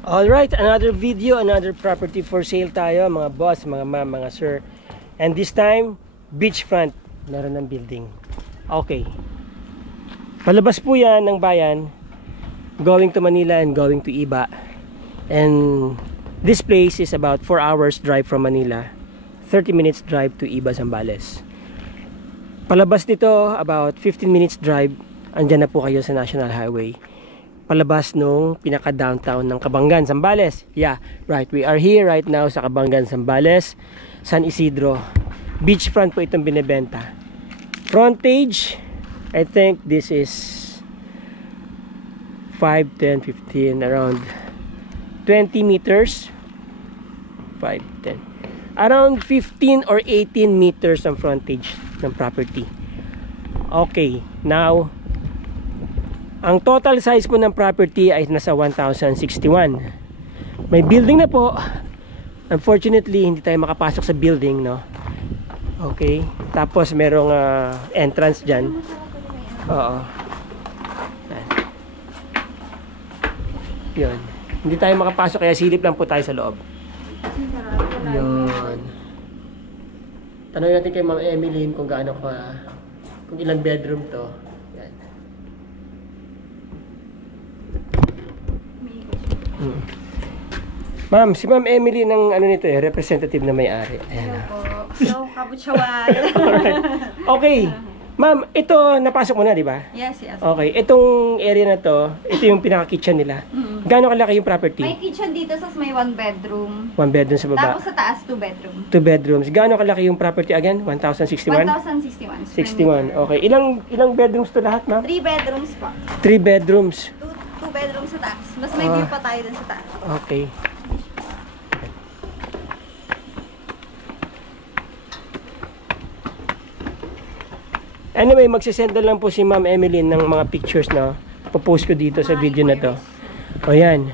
Alright, another video, another property for sale tayo, mga boss, mga ma'am, mga sir. And this time, beachfront. Meron ng building. Okay. Palabas po yan ng bayan, going to Manila and going to Iba. And this place is about 4 hours drive from Manila, 30 minutes drive to Iba, Zambales. Palabas nito, about 15 minutes drive, andyan na po kayo sa National Highway. Palabas nung pinaka-downtown ng Cabangan, Zambales. Yeah, right. We are here right now sa Cabangan, Zambales, San Isidro. Beachfront po itong binibenta. Frontage, I think this is 5, 10, 15, around 20 meters. 5, 10. Around 15 or 18 meters ang frontage ng property. Okay, now, ang total size po ng property ay nasa 1,061. May building na po. Unfortunately, hindi tayo makapasok sa building, no? Okay. Tapos merong entrance dyan. Oo. Yun. Hindi tayo makapasok kaya silip lang po tayo sa loob. Yun. Tanong natin kay Ma'am Emeline kung gaano kung ilang bedroom to. Ma'am, si Ma'am Emily ng ano nito representative na may-ari. Hello po. So, kabutsawan. Okay. Ma'am, ito napasok mo na, di ba? Yes, yes. Okay, itong area na to, ito yung pinaka-kitchen nila. Gaano kalaki yung property? May kitchen dito sa may 1 bedroom. 1 bedroom sa baba. Tapos sa taas 2 bedroom. 2 bedrooms. Gaano kalaki yung property again? 1,061? 1,061. 61. Okay. Ilang bedrooms to lahat, ma'am? 3 bedrooms po. 3 bedrooms. 2 bedrooms sa taas. Mas may view pa tayo dun sa taas. Okay. Anyway, magsisend na lang po si Ma'am Emeline ng mga pictures na popost ko dito sa video na to. O yan.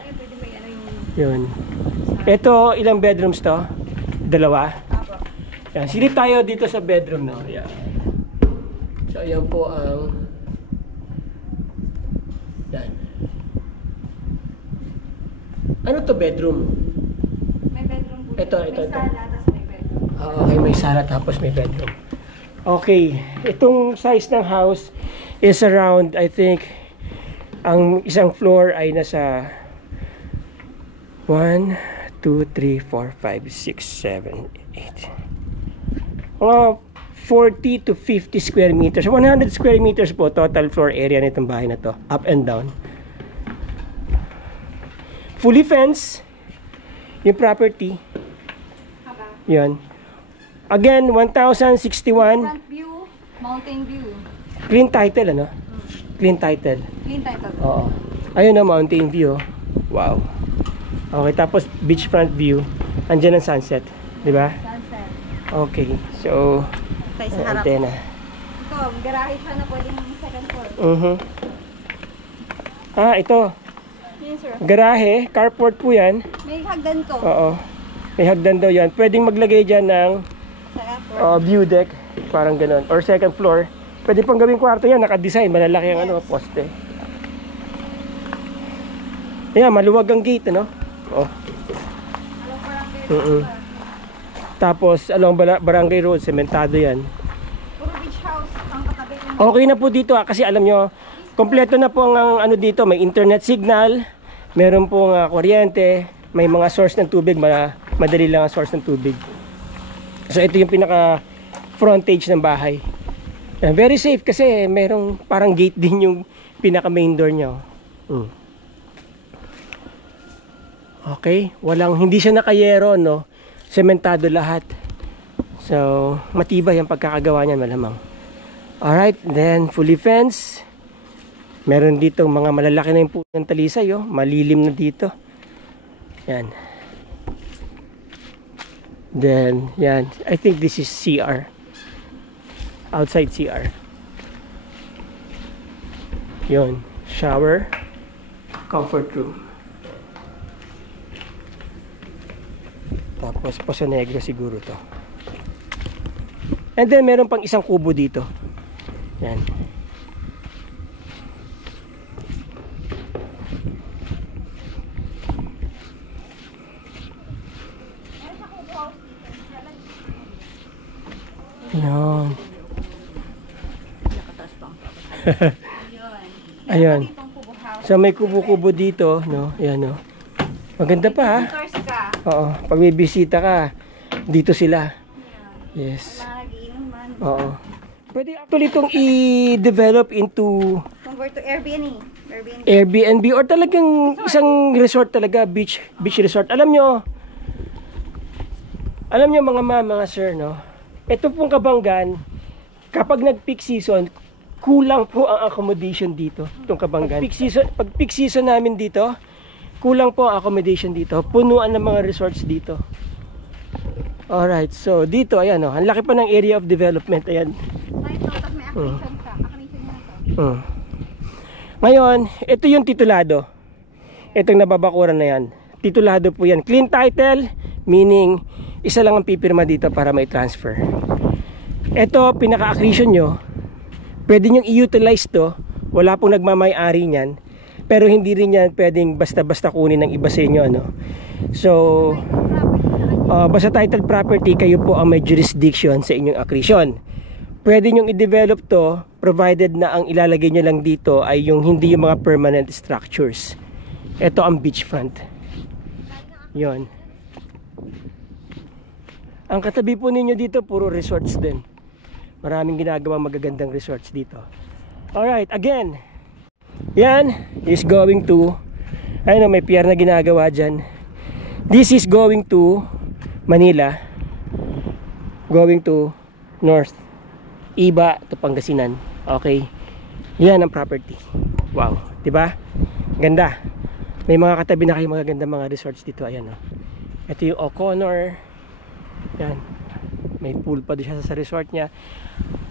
Yun. Ito, ilang bedrooms to? 2? Yan. Silip tayo dito sa bedroom na. Yan. So, ayan po ang yan. Ano to bedroom? May bedroom po. Ito. May sala, tapos may bedroom. Okay, may sala tapos may bedroom. Okay, itong size ng house is around, I think, ang isang floor ay nasa 1, 2, 3, 4, 5, 6, 7, 8. Mga 40 to 50 square meters. 100 square meters po total floor area nitong bahay na to. Up and down. Fully fenced yung property. Yan. Again, 1,061. Front view, mountain view. Clean title, ano? Clean title. Clean title. Oo. Ayun na, mountain view. Wow. Okay, tapos beachfront view. Andiyan ang sunset. Di ba? Sunset. Okay, so Tayo sa harap. antena. Ito, garahe siya na pwedeng second floor. Ito. Yes, sir. Garahe, carport po yan. May hagdan to. Oo. May hagdan daw yan. Pwedeng maglagay dyan ng view deck. Parang ganon. Or second floor. Pwede pang gawing kwarto yan. Naka-design. Malalaki ang poste. Ayan, maluwag ang gate, ano? Oh. Tapos, along Barangay Road, sementado yan. Puro beach house ang katabi. Okay na po dito kasi alam nyo, kompleto na po ang ano dito. May internet signal, meron pong kuryente, may mga source ng tubig, madali lang ang source ng tubig. So ito yung pinaka frontage ng bahay. Very safe kasi merong parang gate din yung pinaka main door nyo. Okay, hindi siya nakayero, no? Sementado lahat. So matibay ang pagkakagawa niyan, malamang. Alright, then fully fenced. Meron dito mga malalaki na yung puno ng talisay, oh. Malilim na dito. Yan. Then, yan. I think this is CR. Outside CR. Yun. Shower. Comfort room. Tapos, Poso Negro siguro to. And then, meron pang isang kubo dito. Yan. Ayun. Nakataas pa ang Ayun. Ayan. Ditong kubo house. So may kubo-kubo dito, no? Ayan, no? Maganda pa, ha? Tours ka. Oo. Pag may bisita ka, dito sila. Yes. Mga nagiinuman. Oo. Pwede actually itong i-develop into Convert to Airbnb. Airbnb or talagang isang resort talaga, beach resort. Alam nyo mga sir, no? Ito pong Kabanggan, kapag nag-peak season, kulang po ang accommodation dito, itong Kabanggan. Pag peak season namin dito, kulang po ang accommodation dito. Punuan ng mga resorts dito. Alright, so dito, ayan, no? Ang laki pa ng area of development, ayan. May accretion ka. Accretion na to. Ngayon, ito yung titulado. Itong nababakuran na yan. Titulado po yan. Clean title, meaning isa lang ang pipirma dito para may transfer. Ito, pinaka-accretion nyo. Pwede nyo i-utilize to. Wala pong nagmamay-ari niyan. Pero hindi rin yan pwedeng basta-basta kunin ng iba sa inyo. Ano? So, basta title property, kayo po ang may jurisdiction sa inyong accretion. Pwede nyong i-develop to provided na ang ilalagay nyo lang dito ay yung hindi yung mga permanent structures. Ito ang beachfront. Yon. Ang katabi po ninyo dito puro resorts din. Maraming ginagawang magagandang resorts dito. Alright, again. Yan is going to, ayun, may pier na ginagawa dyan. This is going to Manila. Going to North Iba to Pangasinan. Okay. Yan ang property. Wow, 'di ba? Ganda. May mga katabi na kayo magagandang mga resorts dito, ayan, oh. Ito yung O'Connor. Yan. May pool pa din siya sa resort niya.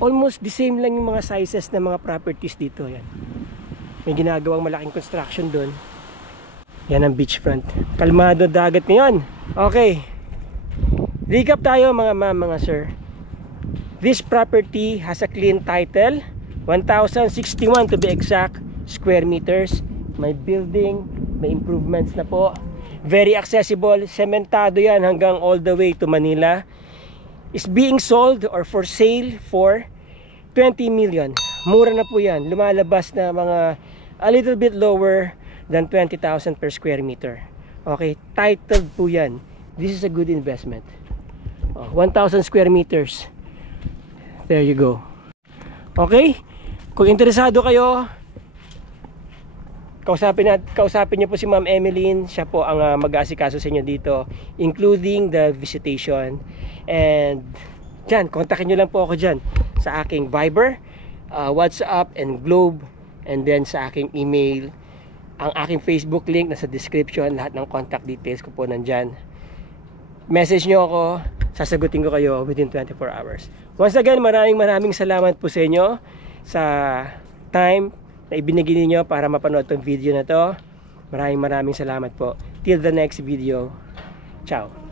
Almost the same lang yung mga sizes ng mga properties dito, yan. May ginagawang malaking construction doon. Yan ang beachfront. Kalmado dagat ngayon. Okay. Recap tayo mga sir. This property has a clean title, 1,061 to be exact square meters. May building, may improvements na po. Very accessible, sementado yan hanggang all the way to Manila. Is being sold or for sale for 20 million. Mura na po yan. Lumalabas na mga a little bit lower than 20,000 per square meter. Okay, titled po yan. This is a good investment. 1,000 square meters. There you go. Okay? Kung interesado kayo, kausapin niyo po si Ma'am Emeline. Siya po ang mag-aasikaso sa inyo dito, including the visitation. And dyan, kontakin niyo lang po ako dyan sa aking Viber, WhatsApp, and Globe. And then sa aking email. Ang aking Facebook link nasa description. Lahat ng contact details ko po nandyan. Message nyo ako, sasagutin ko kayo within 24 hours. Once again, maraming salamat po sa inyo sa time na ibinigay niyo para mapanood tong video na to. Maraming salamat po. Till the next video. Ciao.